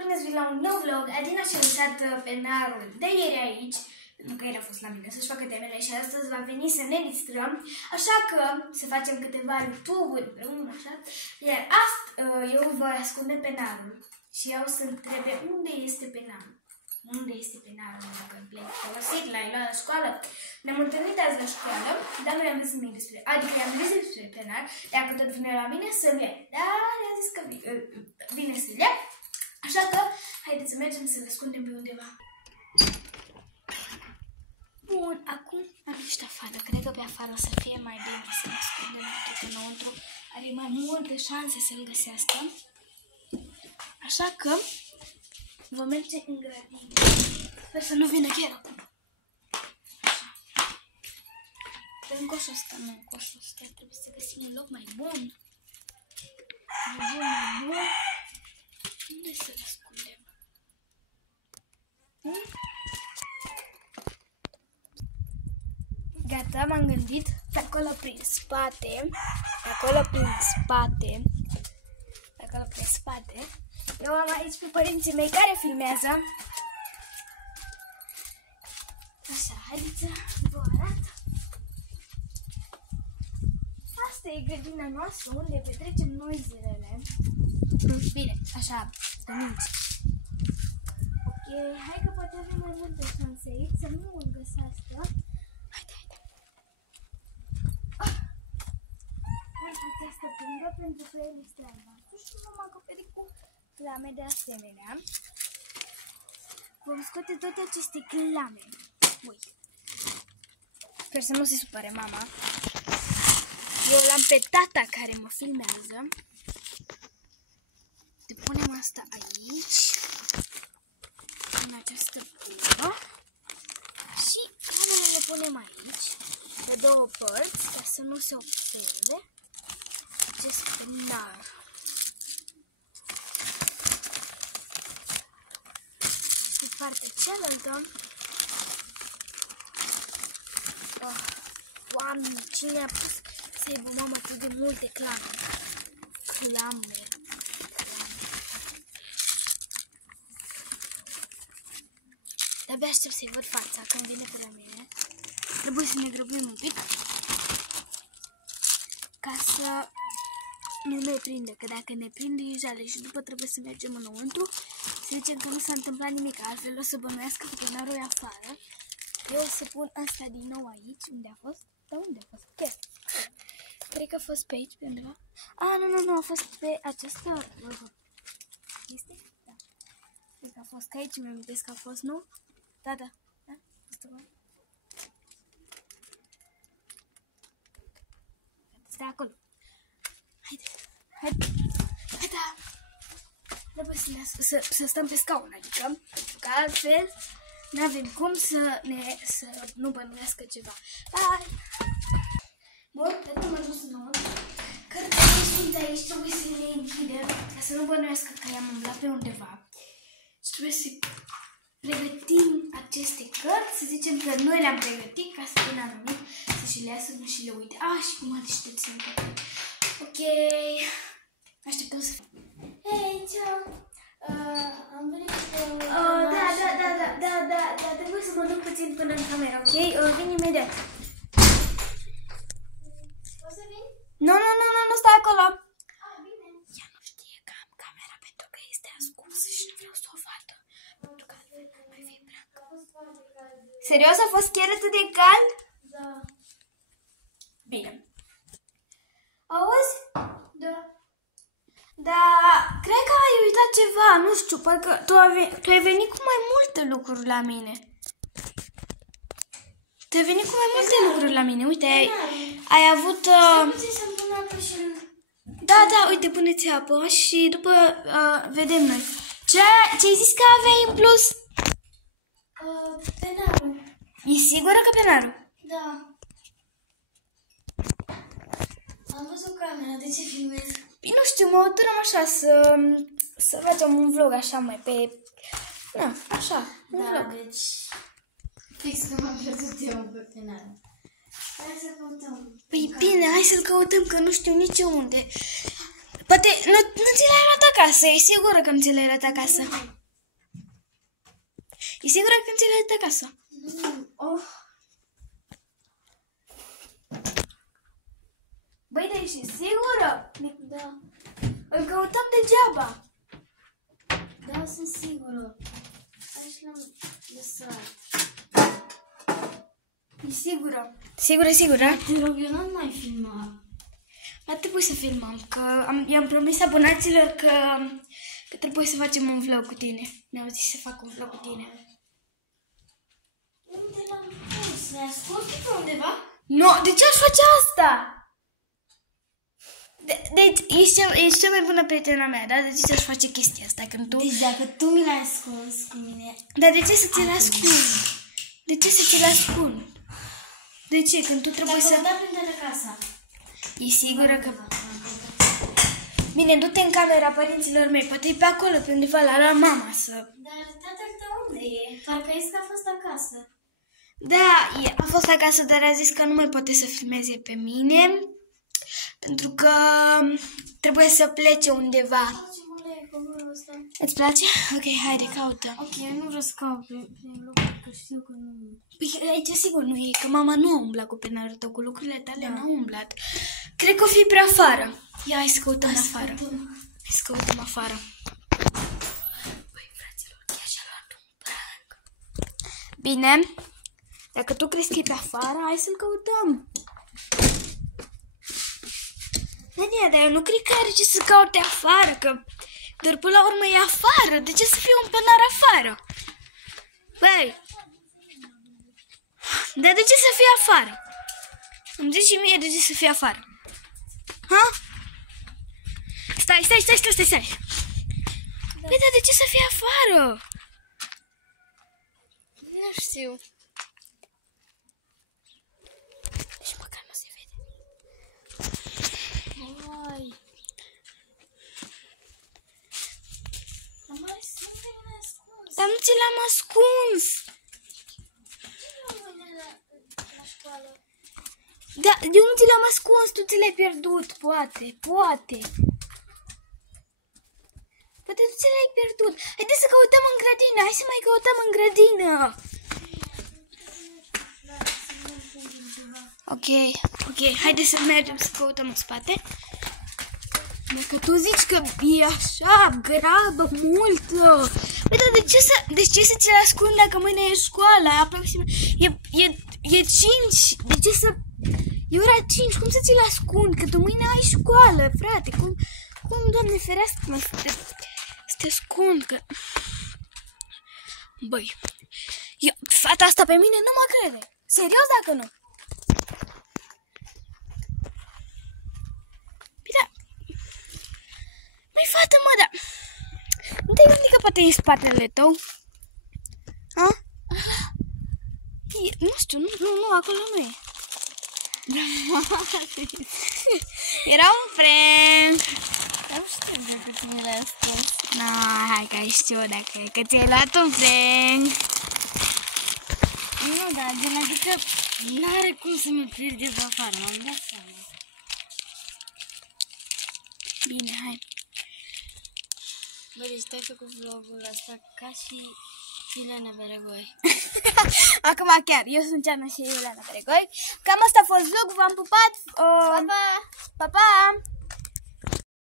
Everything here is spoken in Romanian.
bine ați venit la un nou vlog. Adina și-a lăsat penarul de ieri aici, pentru că ieri a fost la mine să-și facă temele și astăzi va veni să ne distrăm, așa că să facem câteva YouTube-uri împreună, așa. Iar eu voi ascunde penarul și eu să întrebe unde este penarul. Unde este penarul dacă l-ai folosit, l-ai luat la școală? Ne-am întâlnit azi la școală, dar nu i-am zis nimic despre, adică i-am zis despre penar, dacă tot vine la mine să-mi ia. Dar i-am zis că vine să-l ia, așa că haideți să mergem să-l ascundem pe undeva. Bun, acum am ieșit afară, cred că pe afară o să fie mai bine să-l ascundem decât înăuntru, are mai multe șanse să-l găsească, așa că vom merge în grădină. Sper să nu vină chiar acum. Așa. În coșul ăsta, nu, în coșul ăsta trebuie să găsim un loc mai bun. Mai bun. Unde să-l ascundem? Gata, m-am gândit. Pe acolo prin spate. Eu am aici pe părinții mei care filmează. Așa, haideți să vă arăt. Asta e grădina noastră unde petrecem noi zilele. Bine, așa, duminici. Ok, hai că poate avem mai multe șanse aici să nu îl găsească. Haide. Hai această pungă pentru că el este albastru și vom acoperi cu clame de asemenea. Vom scoate toate aceste clame. Ui. Sper să nu se supere mama. Eu l-am pe tata care mă filmează. Te punem asta aici, în această pungă. Și clamele le punem aici, pe două părți, ca să nu se observe acest penar. Partea cealaltă. Doamne, cine a pus să aibă mama atât de multe clame? Clame. De-abia aștept să-i văd fața când vine pe la mine. Trebuie să ne grăbim un pic ca să nu ne prinde, că dacă ne prinde e jale și după trebuie să mergem înăuntru. Să zicem că nu s-a întâmplat nimic, altfel o să bănuiască că penarul e afară. Eu o să pun asta din nou aici. Unde a fost? Da, unde a fost? Pe asta. Cred că a fost pe aici, pe undeva. Nu, a fost pe această... Este? Da. Cred că a fost aici, mi-am amintesc că a fost, nu? Da. Stai acolo. Haide. Trebuie să stăm pe scaun, adică, că altfel n-avem cum să nu bănuiască ceva. Bye! Bun, cred că am ajuns înăuntru. Cred că sunt aici, trebuie să le închidem, ca să nu bănuiască că i-am umblat pe undeva. Și trebuie să pregătim aceste cărți, să zicem că noi le-am pregătit, ca să vină anumit, să și le ia, să nu și le uite. Și cum mă deștepțim pe acolo. Ok, așteptăm să... Hei, ceau! Am venit cu... Da, trebuie să mă duc puțin până în camera, ok? Vin imediat. Poți să vin? Nu, stai acolo. Bine. Ea nu știe că am camera pentru că este ascunsă și nu vreau să o vadă. Pentru că altfel mai fi prank. Serios? A fost chiar atât de cald? Da. Bine. Auzi? Da. Dar cred că ai uitat ceva, nu știu, parcă tu ai venit cu mai multe lucruri la mine. Tu ai venit cu mai multe lucruri la mine, uite, ai avut... Da, uite, puneți apă și după vedem noi. Ce-ai zis că aveai în plus? Penarul. E sigură că penarul? Da. Am văzut camera, de ce filmez? Nu știu, mă turăm așa să facem un vlog așa mai pe... Da, așa, un vlog. Deci... Fix că m-am pierdut eu pe penarul. Hai să căutăm. Păi bine, hai să-l căutăm, că nu știu nici unde. Poate nu ți l-ai luat acasă, e sigură că nu ți l-ai luat acasă. E sigură că nu ți l-ai luat acasă. Oh. Băi, dar ești sigură? Da. Îl căutăm degeaba. Da, sunt sigură. Aici l-am lăsat. E sigură? Sigură? Te rog, eu n-am mai filmat. Ar trebui să filmăm, că i-am promis abonaților că trebuie să facem un vlog cu tine. Ne-au zis să fac un vlog cu tine. Unde l-am pus? Ne-a scos pe undeva? Nu, de ce aș face asta? Deci, ești cea mai bună prietena mea, da? De ce aș face chestia asta când tu... Deci dacă tu mi l-ai ascuns cu mine... Dar de ce să ți-l ascund? De ce să ți-l ascund? De ce? Când tu trebuie să... Dacă mă dă prin casa. E sigură că... Bine, du-te în camera părinților mei, poate e pe acolo, pe undeva, la mama să... Dar tatăl tău unde e? Parcă ești că a fost acasă. Da, a fost acasă, dar a zis că nu mai poate să filmeze pe mine, pentru că trebuie să plece undeva. Îți place? Ok, haide, caută. Ok, eu nu vreau să caut prin locuri, că știu că nu... Păi aici sigur nu e, că mama nu a umblat cu penarul tău, cu lucrurile tale n-a umblat. Cred că o fi prea afară. Ia, hai să căutăm afară. Hai să căutăm afară. Băi, fraților, chiar și-a luat un prank. Bine, dacă tu crezi că e pe afară, hai să-l căutăm. Dar eu nu cred că are ce să caute afară, că doar până la urmă e afară. De ce să fie un penar afară? Băi! Dar de ce să fie afară? Îmi zici și mie de ce să fie afară. Ha? Stai. Păi, dar de ce să fie afară? Nu știu. Deci măcar nu se vede. Hai. Dar nu ți l-am ascuns. Da, eu nu ți l-am ascuns, tu ți l-ai pierdut, poate. Poate tu ți l-ai pierdut. Haideți să căutăm în grădină, hai să mai căutăm în grădină. Ok, haideți să mergem să căutăm în spate. Dacă tu zici că e așa, grabă, multă. Păi, dar de ce să ți-l ascund dacă mâine e școala? E 5. De ce să... E ora 5, cum să ți-l ascund? Că tu mâine ai școală, frate. Cum Doamne ferească-mă, să te ascund, că... Băi, fata asta pe mine nu mă crede. Serios dacă nu? Păi, fată, mă, dar... Nu te-ai gândit că poate e în spatele tău? Ha? Nu știu, nu, acolo nu e. Era un prank. Nu știu dacă tu mi l-ai ascuns. Hai că știu dacă e, că ți-ai luat un prank. Nu, dar adică n-are cum să mă pierdez afară, m-am dat seama. Bine, hai. Bă, deci te-ai făcut vlogul ăsta ca și Iuliana Beregoi. Acum chiar, eu sunt Ceana și Iuliana Beregoi. Cam asta a fost vlogul, v-am pupat. Pa, pa! Pa, pa!